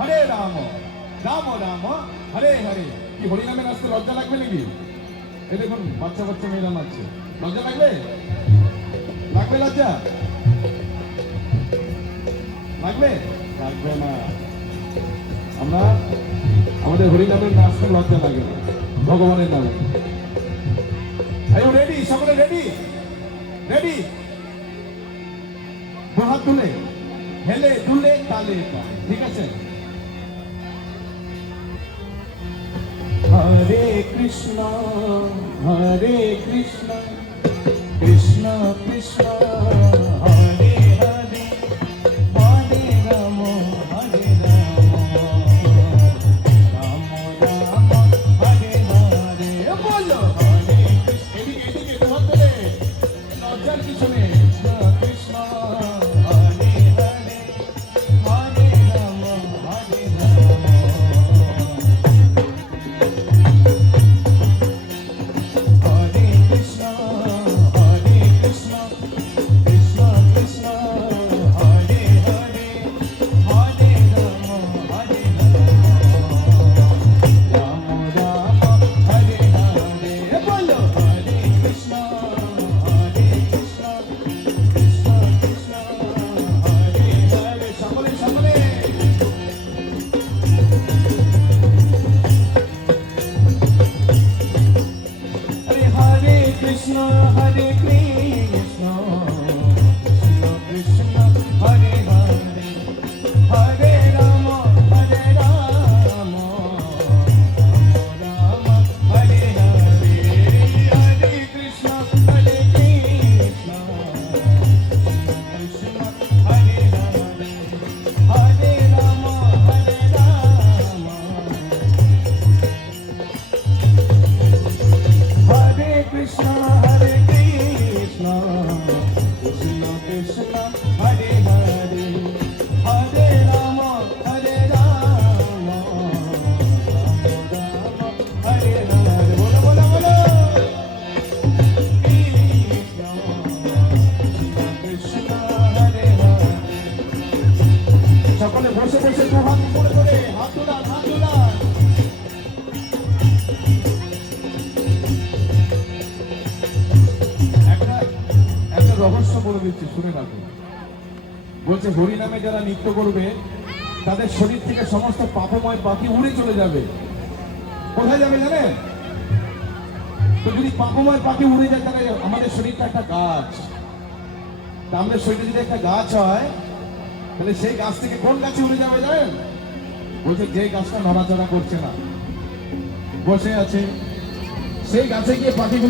হরে রাম রাম রাম, হরে হরে। কি হরিনামে নাচতে লজ্জা লাগবে নাকি? এই দেখুন, বাচ্চা বাচ্চা মেয়েরা নাচছে লজ্জা লাগবে? লাগবে লজ্জা? লাগবে? লাগবে না। আমরা আমাদের হরিনামের নাচতে লজ্জা লাগে না। ভগবানের নামে। রেডি সকলে রেডি রেডি দু হাত তুলে। হেলে তালে তালে। ঠিক আছে? হরে কৃষ্ণ হরে কৃষ্ণ কৃষ্ণ কৃষ্ণ হরে হরে কিছু নেই হরে কৃষ্ণ তাদের শরীর থেকে সমস্ত পাপময় পাখি উড়ে চলে যাবে। কোথায় যাবে জানেন? তো যদি পাপময় পাখি উড়ে যায়, তাহলে আমাদের শরীরটা একটা গাছ। আমাদের শরীরে যদি একটা গাছ হয় তাহলে সেই গাছ থেকে কোন গাছে উড়ে যাবে জানেন? বলছে, যে গাছটা নড়াচড়া করছে না। বসে আছে। সেই গাছে গিয়ে পাখিগুলো